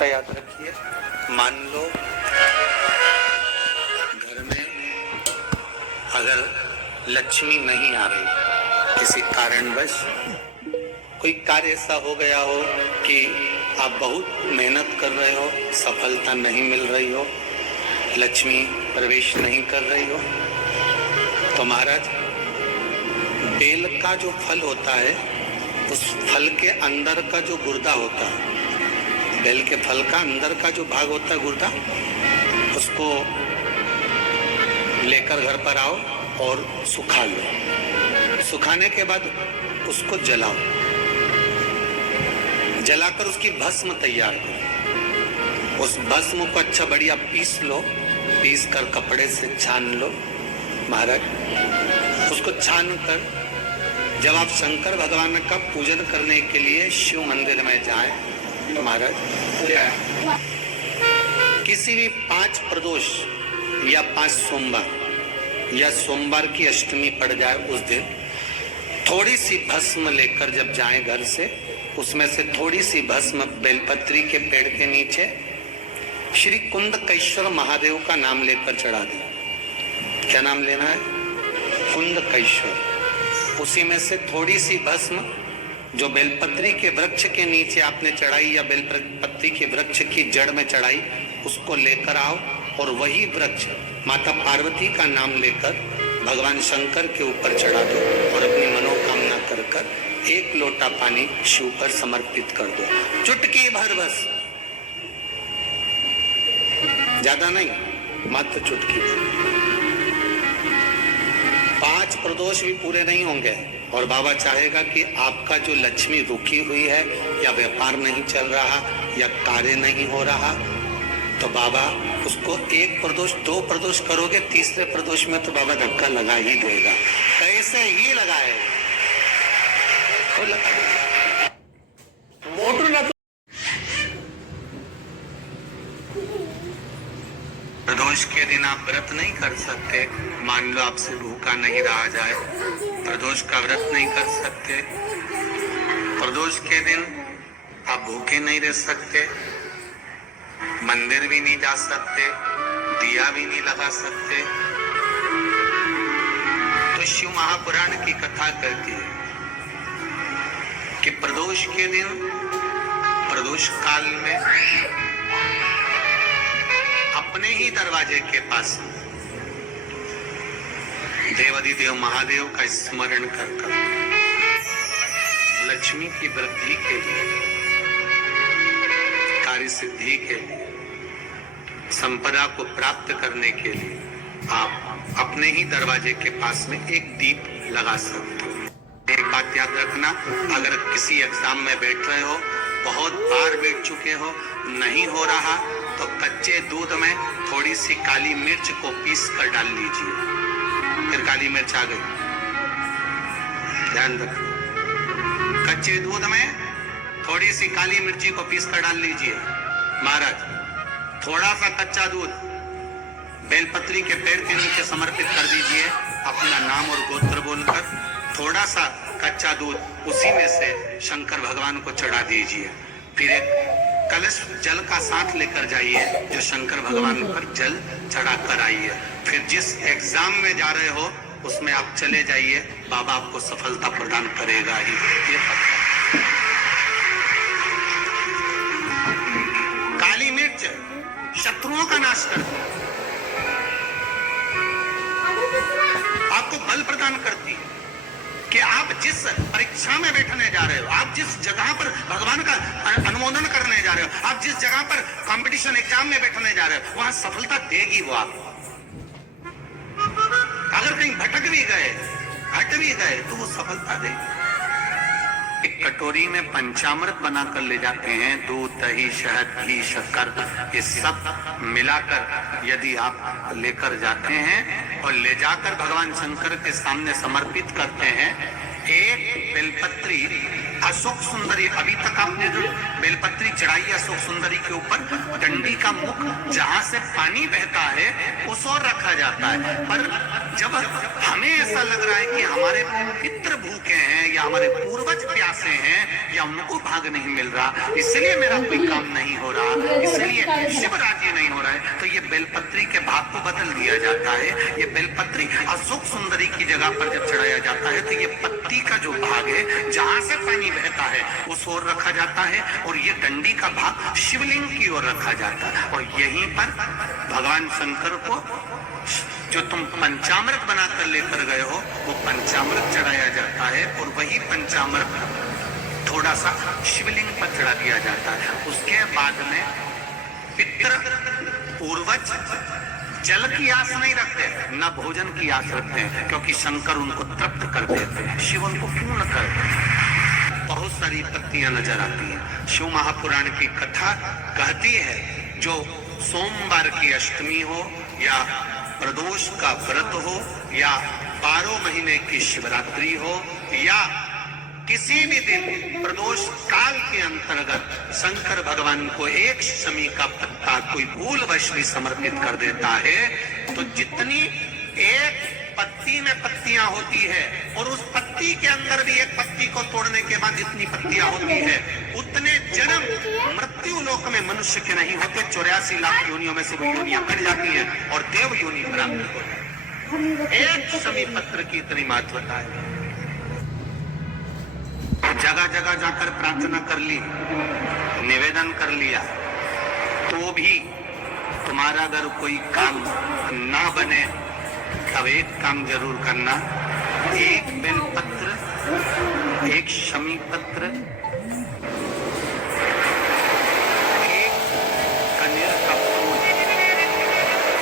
हमेशा याद रखिए, मान लो घर में अगर लक्ष्मी नहीं आ रही, किसी कारणवश कोई कार्य ऐसा हो गया हो कि आप बहुत मेहनत कर रहे हो, सफलता नहीं मिल रही हो, लक्ष्मी प्रवेश नहीं कर रही हो, तो महाराज बेल का जो फल होता है, उस फल के अंदर का जो गुर्दा होता है, बेल के फल का अंदर का जो भाग होता है गुर्दा, उसको लेकर घर पर आओ और सुखा लो। सुखाने के बाद उसको जलाओ, जलाकर उसकी भस्म तैयार करो। उस भस्म को अच्छा बढ़िया पीस लो, पीस कर कपड़े से छान लो महाराज। उसको छान कर जब आप शंकर भगवान का पूजन करने के लिए शिव मंदिर में जाएं तो महाराज किसी भी 5 प्रदोष या 5 सोमवार या सोमवार की अष्टमी पड़ जाए उस दिन थोड़ी सी भस्म लेकर जब जाएं घर से, उसमें से थोड़ी सी भस्म बेलपत्री के पेड़ के नीचे श्री कुंदकेश्वर महादेव का नाम लेकर चढ़ा दें। क्या नाम लेना है? कुंदकेश्वर। उसी में से थोड़ी सी भस्म जो बेलपत्री के वृक्ष के नीचे आपने चढ़ाई या बेलपत्री के वृक्ष की जड़ में चढ़ाई, उसको लेकर आओ और वही वृक्ष माता पार्वती का नाम लेकर भगवान शंकर के ऊपर चढ़ा दो और अपनी मनोकामना कर कर 1 लोटा पानी शिव पर समर्पित कर दो। चुटकी भर बस, ज्यादा नहीं, मात्र चुटकी भर। 5 प्रदोष भी पूरे नहीं होंगे और बाबा चाहेगा कि आपका जो लक्ष्मी रुकी हुई है या व्यापार नहीं चल रहा या कार्य नहीं हो रहा, तो बाबा उसको 1 प्रदोष 2 प्रदोष करोगे, तीसरे प्रदोष में तो बाबा धक्का लगा ही देगा। कैसे ही लगाए तो लगा मोटर ना। प्रदोष के दिन आप व्रत नहीं कर सकते। मान लो आपसे भूखा नहीं रहा जाए, प्रदोष का व्रत नहीं कर सकते। प्रदोष के दिन आप भूखे नहीं रह सकते, मंदिर भी नहीं जा सकते, दिया भी नहीं लगा सकते। तो शिव महापुराण की कथा कहती है कि प्रदोष के दिन, प्रदोष काल में अपने ही दरवाजे के पास देवाधिदेव महादेव का स्मरण कर लक्ष्मी की वृद्धि के लिए, कार्य सिद्धि के लिए, संपदा को प्राप्त करने के लिए आप अपने ही दरवाजे के पास में एक दीप लगा सकते हो। एक बात याद रखना, अगर किसी एग्जाम में बैठ रहे हो, बहुत बार बैठ चुके हो, नहीं हो रहा, तो कच्चे दूध में थोड़ी सी काली मिर्च को पीस कर डाल लीजिए। फिर काली मिर्च आ गई, ध्यान रखना। कच्चे दूध में थोड़ी सी काली मिर्ची को पीस कर डाल लीजिए महाराज। थोड़ा सा कच्चा दूध बेलपत्री के पेड़ के नीचे समर्पित कर दीजिए, अपना नाम और गोत्र बोलकर थोड़ा सा कच्चा दूध उसी में से शंकर भगवान को चढ़ा दीजिए। फिर एक कलश जल का साथ लेकर जाइए, जो शंकर भगवान पर जल चढ़ा कर आइए। फिर जिस एग्जाम में जा रहे हो उसमें आप चले जाइए, बाबा आपको सफलता प्रदान करेगा ही। ये काली मिर्च शत्रुओं का नाश करती है, आपको बल प्रदान करती है कि आप जिस परीक्षा में बैठने जा रहे हो, आप जिस जगह पर भगवान का अनुमोदन करने जा रहे हो, आप जिस जगह पर कंपटीशन एग्जाम में बैठने जा रहे हो, वहां सफलता देगी वो आपको। अगर कहीं भटक भी गए, हट भी गए, तो वो सफलता देगी। एक कटोरी में पंचामृत बनाकर ले जाते हैं, दूध, दही, शहद, घी, शक्कर, ये सब मिलाकर यदि आप लेकर जाते हैं और ले जाकर भगवान शंकर के सामने समर्पित करते हैं, एक बेलपत्री अशोक सुंदरी, अभी तक आपने जो बेलपत्री चढ़ाई है अशोक सुंदरी के ऊपर, डंडी का मुख जहां से पानी बहता है उस ओर रखा जाता है। पर जब हमें ऐसा लग रहा है कि हमारे पितृ भूखे हैं या हमारे पूर्वज प्यासे हैं या उनको भाग नहीं मिल रहा, इसलिए मेरा कोई काम नहीं हो रहा, इसलिए शिव राज्य नहीं हो रहा है, तो ये बेलपत्री के भाग को बदल दिया जाता है। ये बेलपत्री अशोक सुंदरी की जगह पर जब चढ़ाया जाता है तो ये पत्ती का जो भाग है जहां से पानी बहता है उस ओर रखा जाता है, और ये डंडी का भाग शिवलिंग की ओर रखा जाता है। और यहीं पर भगवान शंकर को जो तुम पंचामृत बनाकर लेकर गए हो वो पंचामृत चढ़ाया जाता है, और वही पंचामृत थोड़ा सा शिवलिंग पर चढ़ा दिया जाता है। उसके बाद में पितृ पूर्वज जल की आस नहीं रखते, न भोजन की आस रखते हैं, क्योंकि शंकर उनको तृप्त कर देते हैं, शिव उनको पूर्ण करते हैं। बहुत सारी पत्तियां नजर आती हैं। शिव महापुराण की कथा कहती है जो सोमवार की अष्टमी हो या प्रदोष का व्रत हो या 12 महीने की शिवरात्रि हो या किसी भी दिन प्रदोष काल के अंतर्गत शंकर भगवान को एक शमी का पत्ता कोई भूलवश भी समर्पित कर देता है, तो जितनी एक पत्ती में पत्तियां होती है और उस पत्ती के अंदर भी एक पत्ती को तोड़ने के बाद जितनी पत्तियां होती है उतने जन्म मृत्यु लोक में मनुष्य के नहीं होते। 84 लाख योनियों में से वो योनियां कट जाती है और देव योनि प्राप्त होती है। एक शमी पत्र की इतनी महत्वता है। जगह जगह जाकर प्रार्थना कर ली, निवेदन कर लिया, तो भी तुम्हारा अगर कोई काम ना बने तब एक काम जरूर करना, एक बेलपत्र, एक शमी पत्र, एक कनेर का फूल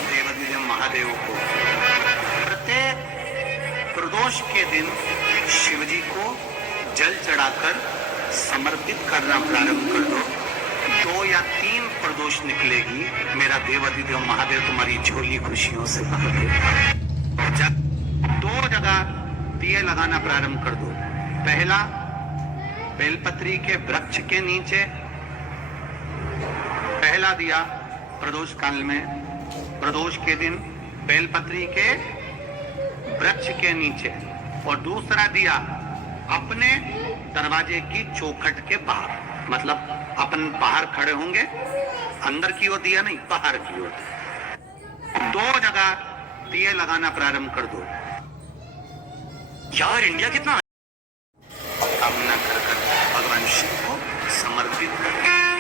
देवाधिदेव महादेव को प्रत्येक प्रदोष के दिन शिवजी को जल चढ़ाकर समर्पित करना प्रारंभ कर दो। 2 या 3 प्रदोष निकलेगी, मेरा देवाधिदेव महादेव तुम्हारी झोली खुशियों से भर देगा। 2 जगह दिए लगाना प्रारंभ कर दो। पहला बेलपत्री के वृक्ष के नीचे पहला दिया प्रदोष काल में, प्रदोष के दिन बेलपत्री के वृक्ष के नीचे, और दूसरा दिया अपने दरवाजे की चौखट के बाहर, मतलब अपन बाहर खड़े होंगे, अंदर की ओर दिया नहीं, बाहर की ओर। 2 जगह दिए लगाना प्रारंभ कर दो। यार इंडिया कितना कामना कर कर भगवान शिव को समर्पित कर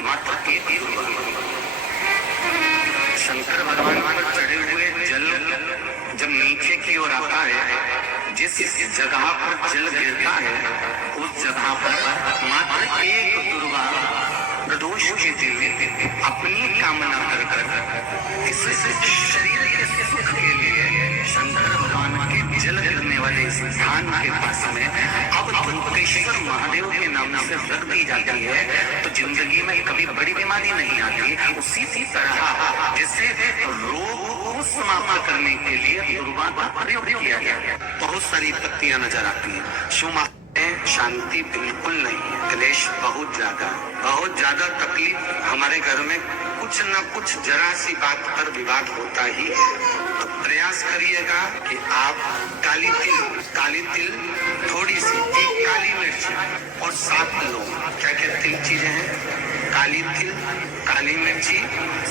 मात्र एक ही शंकर भगवान पर चढ़े हुए जल जब नीचे की ओर आता है, जिस जगह पर जल गिरता है उस जगह पर मात्र एक दुर्गा प्रदोष के दिन अपनी कामना कर कर इस शरीर के सुख के लिए शंकर भगवान के जल गिरने वाले स्थान के पास में अब धूपेश्वर महादेव के नाम से रख दी जाती है, तो जिंदगी में कभी बड़ी बीमारी नहीं आती। उसी तरह जिससे रोग को समाप्त करने के लिए दुर्गा का प्रयोग किया गया। बहुत सारी पत्तियां नजर आती हैं। शिव शांति बिल्कुल नहीं है, क्लेश बहुत ज्यादा तकलीफ हमारे घर में कुछ न कुछ जरा सी बात पर विवाद होता ही है। तो प्रयास करिएगा कि आप काली तिल थोड़ी सी, एक काली मिर्च और 7 लौंग, क्या क्या 3 चीजें हैं, काली तिल, काली मिर्ची,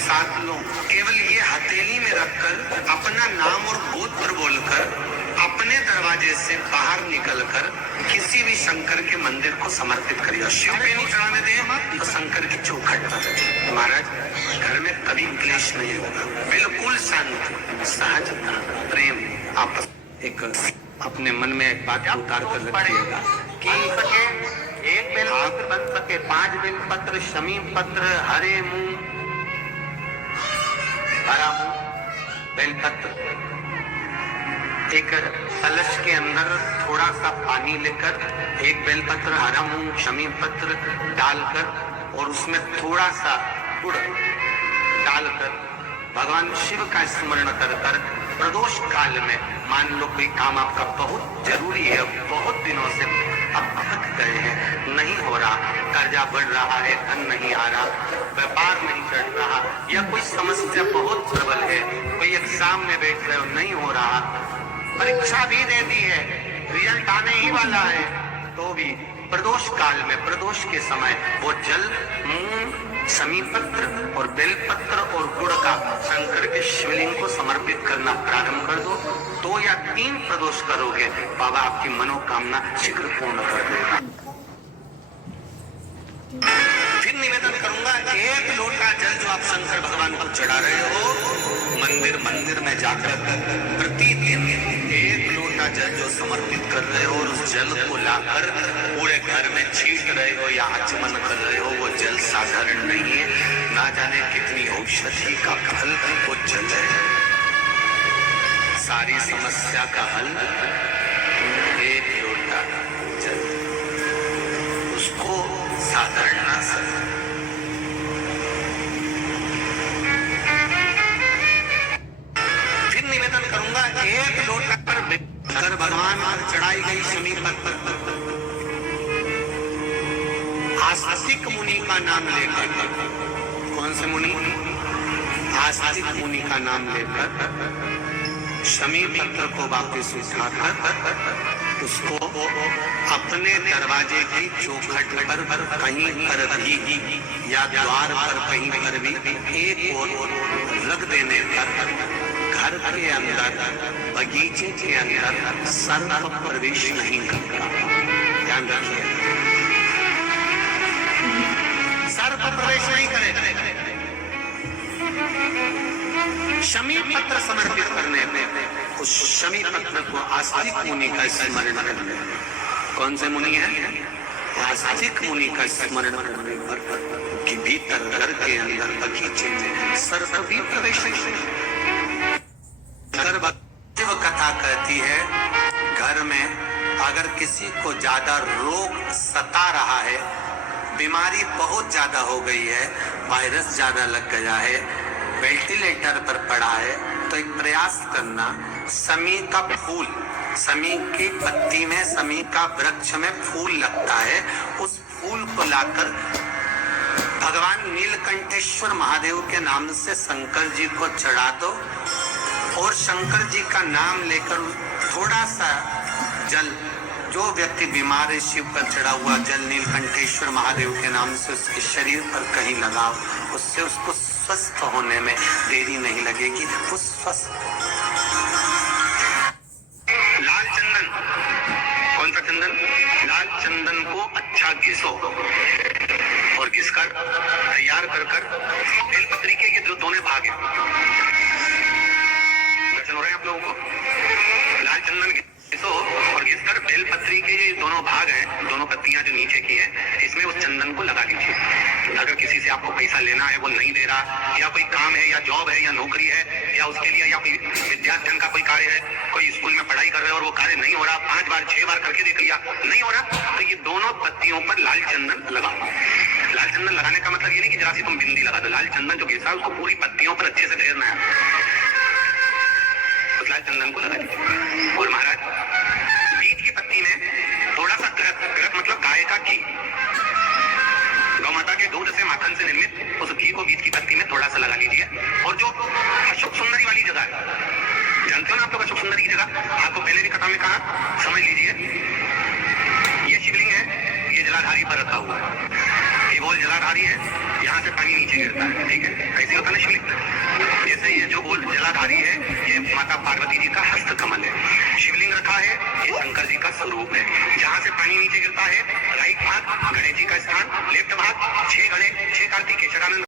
7 लौंग, केवल ये हथेली में रखकर अपना नाम और गोत्र बोलकर अपने दरवाजे से बाहर निकलकर किसी भी शंकर के मंदिर को समर्पित करिए। शिव पे नहीं चढ़ाने दें तो शंकर की चौखट पर। महाराज घर में कभी क्लेश नहीं होगा, बिल्कुल शांति, सहजता, प्रेम, आपस। एक अपने मन में एक बात उतार कर रखिएगा कि एक बेलपत्र बन सके, 5 बेलपत्र, शमी पत्र, हरे मूंग, हरा मूंग, बेलपत्र, एक कलश के अंदर थोड़ा सा पानी लेकर एक बेलपत्र, हरा मूंग, शमी पत्र डालकर और उसमें थोड़ा सा गुड़ डालकर भगवान शिव का स्मरण कर कर प्रदोष काल में, मान लो कोई काम आपका बहुत जरूरी है, बहुत दिनों से अब थक गए हैं, नहीं हो रहा, कर्जा बढ़ रहा है, धन नहीं आ रहा, व्यापार नहीं चल रहा, या कोई समस्या बहुत प्रबल है, कोई एग्जाम में बैठ रहे हो नहीं हो रहा, परीक्षा भी दे दी है, रिजल्ट आने ही वाला है, तो भी प्रदोष काल में, प्रदोष के समय वो जल शमी पत्र और बेलपत्र और गुड़ का शंकर के शिवलिंग को समर्पित करना प्रारंभ कर दो। 2 या 3 प्रदोष करोगे, बाबा आपकी मनोकामना शीघ्र पूर्ण कर देगा। फिर निवेदन करूंगा, 1 लोटा जल जो आप शंकर भगवान को चढ़ा रहे हो, मंदिर में जाकर प्रतिदिन 1 लोटा जल जो समर्पित कर रहे हो और उस जल को लाकर पूरे घर में छीट रहे हो या आचमन कर रहे हो, वो जल साधारण नहीं है, ना जाने कितनी औषधि का फल वो जल है। सारी समस्या का हल 1 लोटा जल, उसको साधारण ना समझो। फिर निवेदन करूंगा, 1 लोटा पर भगवान पर चढ़ाई गई शमी पत्र आस्तिक मुनि का नाम लेकर, कौन से मुनि? आस्तिक मुनि का नाम लेकर शमी पत्र को वापस उठाकर उसको अपने दरवाजे की चौखट पर कहीं पर भी या द्वार पर कहीं पर भी एक ओर रख देने पर घर के अंदर, बगीचे के अंदर सर्प प्रवेश नहीं करता। ध्यान रखिए, सर्प प्रवेश नहीं करेगा। शमी पत्र समर्पित करने में उस शमी पत्र को आस्तिक मुनि का स्मरण करने, कौन से मुनि है? आस्तिक मुनि का स्मरण करने पर कि भीतर घर के अंदर बगीचे में सर्प भी प्रवेश नहीं। शिव कथा कहती है, घर में अगर किसी को ज्यादा रोग सता रहा है, बीमारी बहुत ज्यादा हो गई है, वायरस ज्यादा लग गया है, वेंटिलेटर पर पड़ा है, तो एक प्रयास करना, शमी का फूल, शमी की पत्ती में, शमी का वृक्ष में फूल लगता है, उस फूल को लाकर भगवान नीलकंठेश्वर महादेव के नाम से शंकर जी को चढ़ा दो और शंकर जी का नाम लेकर थोड़ा सा जल, जो व्यक्ति बीमार है, शिव पर चढ़ा हुआ जल नीलकंठेश्वर महादेव के नाम से उसके शरीर पर कहीं लगाओ, उससे उसको स्वस्थ होने में देरी नहीं लगेगी, वो स्वस्थ। लाल चंदन, कौन सा चंदन? लाल चंदन को अच्छा घिसो और घिसकर तैयार कर बेलपत्री के ये जो दोनों भाग हैं, दर्शन हो रहे हैं आप लोगों को? लाल चंदन घिसो और घिसकर बेलपत्री के ये दोनों भाग हैं, दोनों पत्तियां जो नीचे की हैं, इसमें उस चंदन को लगा लीजिए। अगर किसी से आपको पैसा लेना है, वो नहीं दे रहा, या कोई काम है या जॉब है या नौकरी है या उसके लिए, या कोई विद्यार्थी का कोई कार्य है, कोई स्कूल में पढ़ाई कर रहे हो और वो कार्य नहीं हो रहा, 5 बार 6 बार करके देख लिया, नहीं हो रहा, तो ये दोनों पत्तियों पर लाल चंदन लगाओ। लाल चंदन लगाने का मतलब ये नहीं कि जरा सी तुम बिंदी लगा दो, लाल चंदन जो घिसा उसको पूरी पत्तियों पर अच्छे से फेरना है, उस लाल चंदन को लगा दीजिए। और महाराज, बीज की पत्ती में थोड़ा सा घृत मतलब गाय का घी, गौ माता के दूध से, माखन से निर्मित उस घी को बीज की पत्ती में थोड़ा सा लगा लीजिए। और जो अशोक सुंदरी वाली जगह है, जानते हो ना आप लोग अशोक सुंदरी की जगह, आपको पहले भी कथा में कहा, समझ लीजिए, ये शिवलिंग है, ये जलाधारी पर रखा हुआ है, ये गोल जलाधारी है, यहाँ से पानी नीचे गिरता है, ठीक है, ऐसे होता है शिवलिंग। जैसे ये जो गोल जलाधारी है, ये माता पार्वती जी का हस्त कमल है, शिवलिंग रखा है, ये शंकर जी का स्वरूप है, जहाँ से पानी नीचे गिरता है, राइट भाग गणेश जी का स्थान, लेफ्ट भाग 6 गणेश, 6 कार्तिक